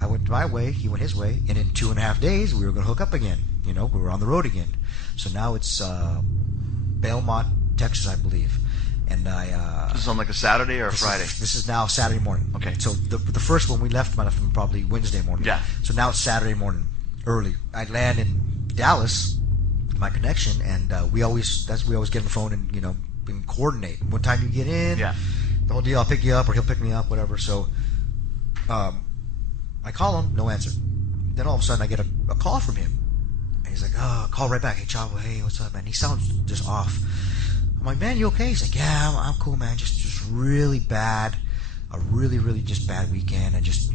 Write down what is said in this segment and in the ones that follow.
I went my way, he went his way, and in 2.5 days we were going to hook up again. We were on the road again. So now it's Belmont, Texas, I believe. And this is on like a Saturday or a Friday? This is now Saturday morning. Okay. So the first one we left him probably Wednesday morning. Yeah. So now it's Saturday morning, early. I land in Dallas, my connection, and we always get on the phone and coordinate what time you get in. Yeah. The whole deal. I'll pick you up or he'll pick me up, whatever. So I call him, no answer. Then all of a sudden I get a call from him, and he's like, "Oh, call right back. Hey Chavo, hey, what's up, man?" He sounds just off. I'm like, "Man, you okay?" He's like, "Yeah, I'm cool, man. Just really bad, a really, really just bad weekend. And just,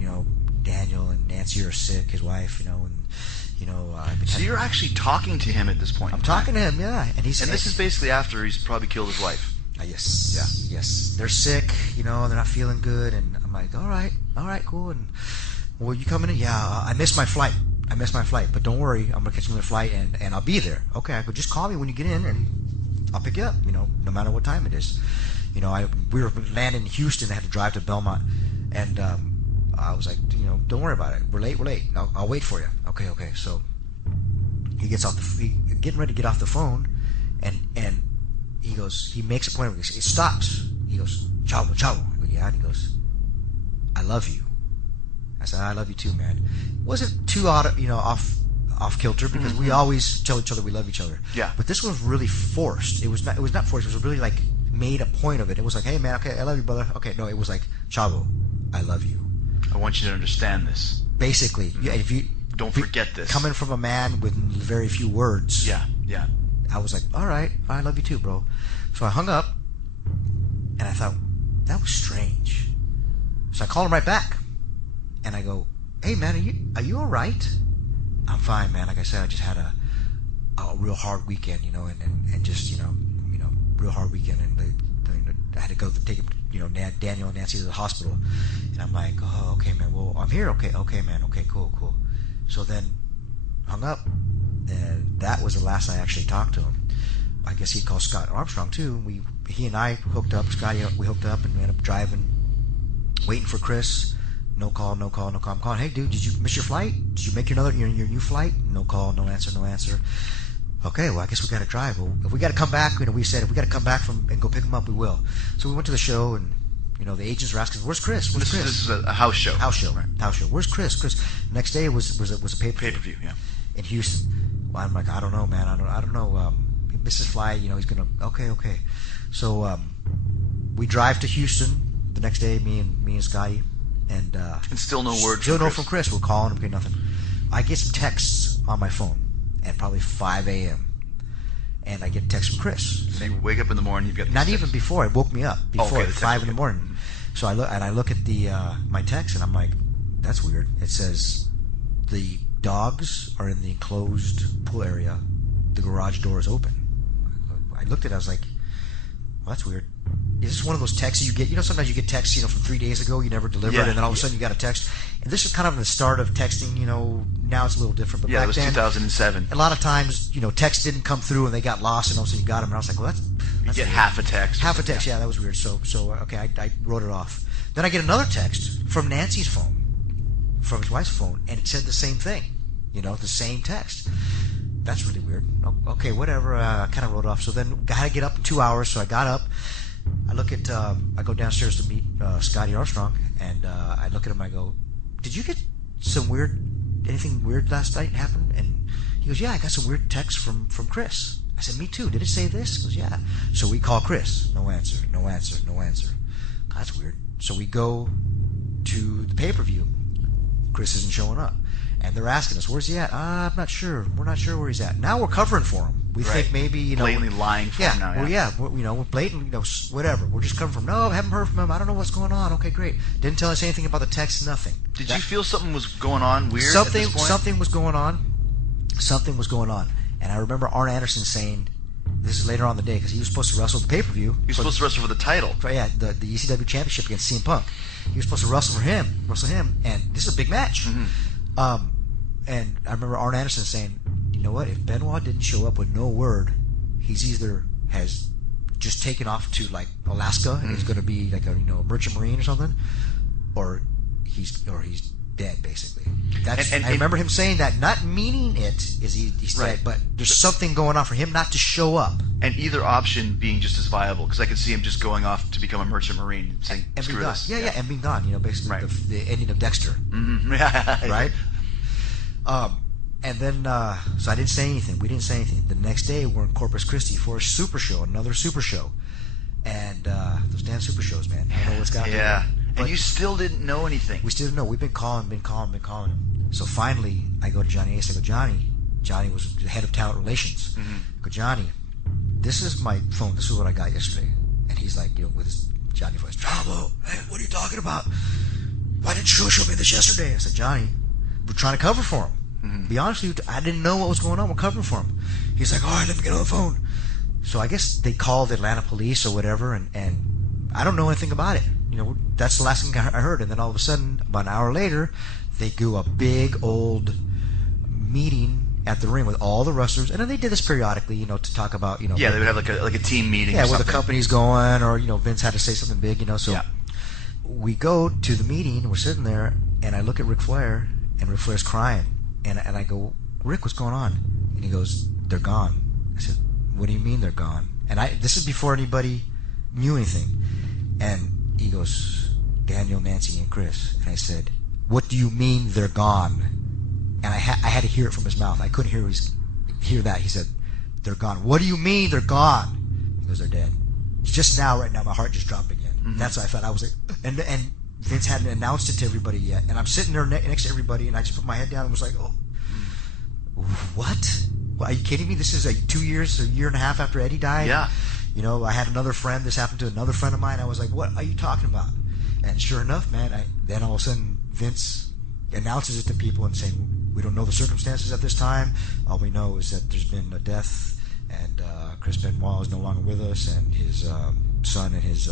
Daniel and Nancy are sick, his wife, So you're actually talking to him at this point? I'm talking to him, yeah. And this is basically after he's probably killed his wife. Yes. Yeah. Yes. They're sick, they're not feeling good, and I'm like, all right, cool. And well, you coming in? Yeah, I missed my flight, but don't worry, I'm gonna catch another flight, and I'll be there. Okay, I go, just call me when you get in, and I'll pick you up, no matter what time it is. We were landing in Houston. I had to drive to Belmont, and I was like, don't worry about it. We're late. I'll wait for you. Okay. So he gets getting ready to get off the phone, and he makes a point of it. It stops. He goes, Chavo. I go, yeah. And he goes, I love you. I said, I love you too, man. It wasn't too off kilter, because we always tell each other we love each other. Yeah. But this was really forced. It was not forced. It was really like made a point of it. It was like, hey man, okay, I love you, brother. Okay, no, it was like, Chavo, I love you. I want you to understand this. Basically, yeah. If you don't forget this. Coming from a man with very few words. Yeah. I was like, all right, I love you too, bro. So I hung up, and I thought, that was strange. So I called him right back, and I go, hey man, are you all right? I'm fine, man. Like I said, I just had a real hard weekend, and just real hard weekend, and I had to go take him, Daniel and Nancy to the hospital, and I'm like, oh, okay, man. Well, I'm here. Okay, man. Okay, cool. So then hung up, and that was the last I actually talked to him. I guess he called Scott Armstrong too. He and I hooked up. We hooked up, and we ended up driving, waiting for Chris. No call. I'm calling. Hey, dude, did you miss your flight? Did you make your new flight? No call, no answer. Okay, well, I guess we got to drive. Well, if we got to come back, we said if we got to come back and go pick him up, we will. So we went to the show, and the agents were asking, "Where's Chris? This is a house show. House show. Right. House show. Where's Chris? Next day was a pay-per-view. Yeah. In Houston. Well, I'm like, I don't know, man. I don't know. He missed his flight. He's gonna. Okay. So we drive to Houston the next day. Me and Scotty. And still no word. Still no from Chris. We're calling him, get nothing. I get some texts on my phone at probably 5 a.m. and I get a text from Chris. So you wake up in the morning, you've got not even before. It woke me up before 5 in the morning. Mm-hmm. So I look at the my text, and I'm like, that's weird. It says the dogs are in the enclosed pool area. The garage door is open. I looked at it. I was like, well, that's weird. Is this one of those texts you get? Sometimes you get texts, from 3 days ago you never delivered, and then all of a sudden you got a text. And this is kind of the start of texting. Now it's a little different. But back it was then, 2007. A lot of times, texts didn't come through and they got lost, and all of a sudden you got them. And I was like, well, that's you get weird. half a text. Half a text, yeah, that was weird. So okay, I wrote it off. Then I get another text from Nancy's phone, from his wife's phone, and it said the same thing. The same text. That's really weird. Okay, whatever. I kind of wrote it off. So then I had to get up in 2 hours. So I got up. I go downstairs to meet Scotty Armstrong, and I look at him. I go, "Did you get anything weird last night happen?" And he goes, "Yeah, I got some weird text from Chris." I said, "Me too. Did it say this?" He goes, "Yeah." So we call Chris. No answer. That's weird. So we go to the pay-per-view. Chris isn't showing up, and they're asking us, "Where's he at?" I'm not sure. We're not sure where he's at. Now we're covering for him. We think maybe blatantly lying for him now. We're blatantly, whatever. We're just covering for him. No, I haven't heard from him. I don't know what's going on. Okay, great. Didn't tell us anything about the text. Nothing. Did you feel something was going on weird? Something at this point? Something was going on. Something was going on. And I remember Arn Anderson saying, this is later on in the day, because he was supposed to wrestle the pay-per-view. He was supposed to wrestle for the title. The ECW Championship against CM Punk. He was supposed to wrestle him, and this is a big match. Mm-hmm. And I remember Arn Anderson saying, you know what, if Benoit didn't show up with no word, he's either has just taken off to like Alaska and he's going to be like a merchant marine or something, or he's dead, basically. That's, And I remember him saying that, not meaning it is he's Right. dead, but there's something going on for him not to show up. And either option being just as viable, because I could see him just going off to become a merchant marine, saying, And "Screw being gone. this." Yeah, and being gone. Basically Right. the ending of Dexter, Mm-hmm. right? And then so I didn't say anything. We didn't say anything. The next day we're in Corpus Christi for a super show, another super show, and those damn super shows, man. I don't know what's got Yeah. But And you still didn't know anything. we still don't know. We've been calling him. So finally, I go to Johnny Ace. I go, Johnny. Johnny was the head of talent relations. Mm-hmm. I go, Johnny, this is my phone. This is what I got yesterday. And he's like, with his Johnny voice, Chavo, hey, what are you talking about? Why didn't you show me this yesterday? I said, Johnny, we're trying to cover for him. Mm-hmm. Be honest with you, I didn't know what was going on. We're covering for him. He's like, all right, let me get on the phone. So I guess they called the Atlanta police or whatever, and I don't know anything about it. That's the last thing I heard. And then all of a sudden, about an hour later, they do a big old meeting at the ring with all the wrestlers, and then they did this periodically, to talk about, Yeah, they would have like a team meeting. yeah, or where the something. company's going, or Vince had to say something big, So Yeah. we go to the meeting. We're sitting there, and I look at Ric Flair, and Ric Flair's crying, and I go, Rick, what's going on? And he goes, they're gone. I said, what do you mean they're gone? And this is before anybody knew anything. And he goes, Daniel, Nancy, and Chris. And I said, what do you mean they're gone? And I had to hear it from his mouth. I couldn't hear that. He said, they're gone. What do you mean they're gone? He goes, they're dead. Just now, right now, my heart just dropped again. Mm-hmm. That's what I felt. I was like, and Vince hadn't announced it to everybody yet. And I'm sitting there next to everybody, and I just put my head down and was like, oh, what? Well, are you kidding me? This is a 2 years, a year and a half after Eddie died. Yeah. I had another friend. This happened to another friend of mine. I was like, what are you talking about? And sure enough, man, then all of a sudden, Vince announces it to people and saying, we don't know the circumstances at this time. All we know is that there's been a death, and Chris Benoit is no longer with us, and his son and his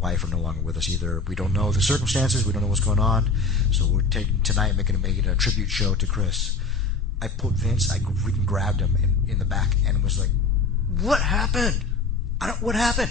wife are no longer with us either. We don't know the circumstances. We don't know what's going on. So we're taking tonight, making it a tribute show to Chris. I pulled Vince. I grabbed him in the back and was like, "What happened? What happened?"